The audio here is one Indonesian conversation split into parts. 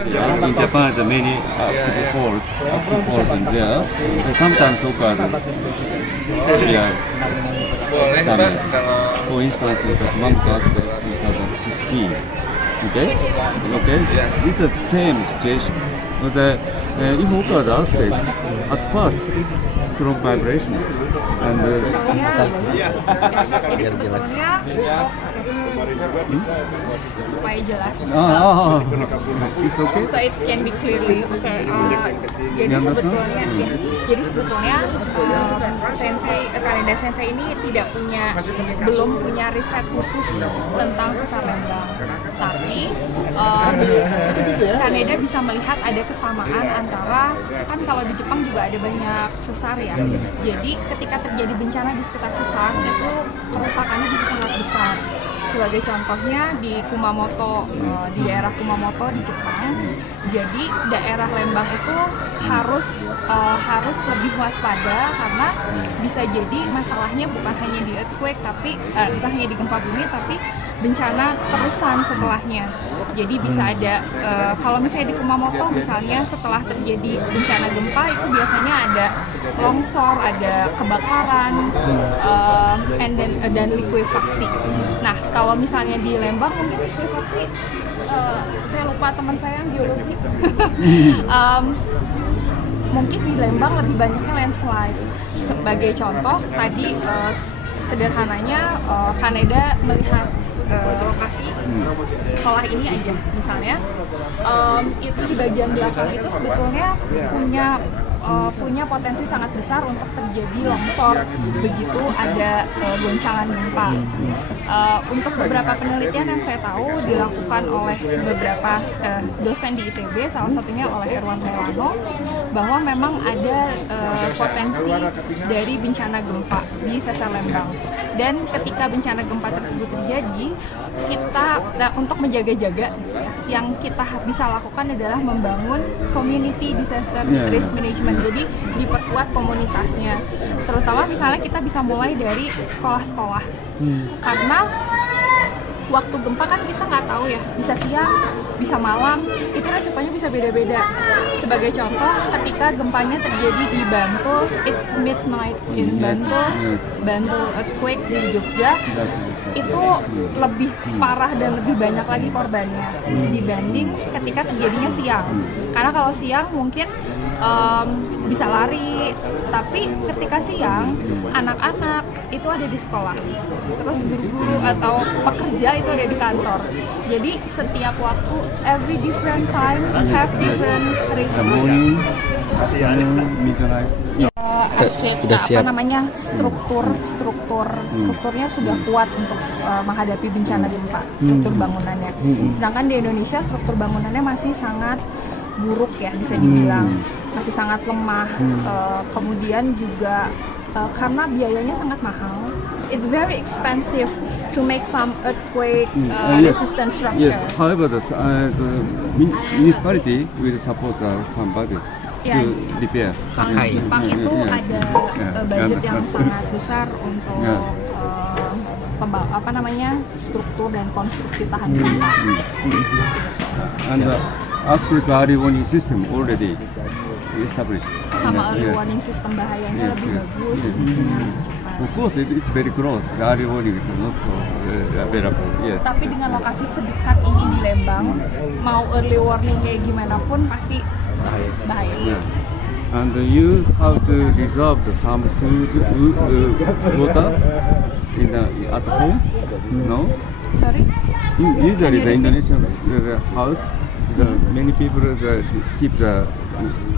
Yeah, in Japan, there are many active faults in there. And sometimes occur yeah, Boleh Pak damage. kalau For instance, the one earthquake 2016. Okay? Okay? Yeah. It's the same situation. But if occurred earthquake, at first, strong vibration. And Jadi sebetulnya supaya jelas, it's okay? so it can be clearly. Jadi sebetulnya, jadi sebetulnya Kaneda Sensei ini belum punya riset khusus tentang sesar lembang. Tapi Kaneda bisa melihat ada kesamaan antara, kan kalau di Jepang juga ada banyak sesar ya. Jadi ketika terjadi bencana di sekitar sesar itu kerusakannya bisa sangat besar. Sebagai contohnya di Kumamoto, di daerah Kumamoto di Jepang. Jadi daerah Lembang itu harus lebih waspada karena bisa jadi masalahnya bukan hanya di earthquake bukan hanya di gempa bumi tapi bencana terusan setelahnya. Jadi bisa ada kalau misalnya di Kumamoto misalnya setelah terjadi bencana gempa itu biasanya ada longsor, ada kebakaran, dan likuifaksi. Nah kalau misalnya di Lembang mungkin likuifaksi, saya lupa teman saya yang biologi. Mungkin di Lembang lebih banyaknya landslide. Sebagai contoh tadi sederhananya Kaneda melihat lokasi sekolah ini aja misalnya, itu di bagian belakang itu sebetulnya punya potensi sangat besar untuk terjadi longsor begitu ada goncangan gempa. Untuk beberapa penelitian yang saya tahu dilakukan oleh beberapa dosen di ITB, salah satunya oleh Erwan Maulano, bahwa memang ada potensi dari bencana gempa di sesar Lembang. Dan ketika bencana gempa tersebut terjadi, untuk menjaga-jaga, yang kita bisa lakukan adalah membangun community disaster risk management. Jadi diperkuat komunitasnya. Terutama misalnya kita bisa mulai dari sekolah-sekolah. Karena waktu gempa kan kita nggak tahu ya, bisa siang, bisa malam, itu resikonya bisa beda-beda. Sebagai contoh, ketika gempanya terjadi di Bantul, it's midnight in Bantul earthquake di Jogja, itu lebih parah dan lebih banyak lagi korbannya dibanding ketika terjadinya siang. Karena kalau siang mungkin bisa lari, tapi ketika siang anak-anak itu ada di sekolah, terus guru-guru atau pekerja itu ada di kantor. Jadi setiap waktu, every different time have different risk. Strukturnya sudah kuat untuk menghadapi bencana gempa, struktur bangunannya. Sedangkan di Indonesia struktur bangunannya masih sangat buruk ya, bisa dibilang masih sangat lemah. Kemudian juga karena biayanya sangat mahal, it's very expensive to make some earthquake resistant structure. Yes, however, the municipality will support some budget to repair. Kalau di Jepang itu ada budget yang sangat besar untuk struktur dan konstruksi tahan gempa. And the earthquake early warning system already established. Sama early warning system bahayanya lebih bagus. Of course, it's very close. The early warning is not so available. Yes. Tapi dengan lokasi sedekat ini di Lembang, mau early warning kayak gimana pun pasti bahaya. Yeah. And you have to reserve some food, water at home. No. Sorry. Usually the Indonesian house, many people keep the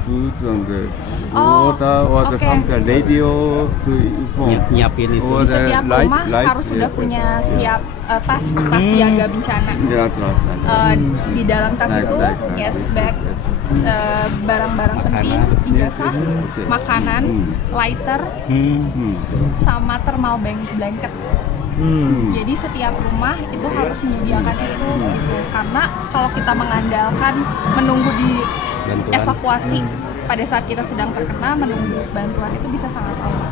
foods and the water or sometimes radio to inform. Nyiapin itu. Di setiap rumah harus sudah punya siap tas siaga bencana. Di dalam tas itu bag, barang-barang penting, ijazah, makanan, lighter, sama thermal blanket. Jadi setiap rumah itu harus menyediakan itu gitu. Karena kalau kita mengandalkan menunggu di evakuasi pada saat kita sedang terkena, menunggu bantuan itu bisa sangat lama.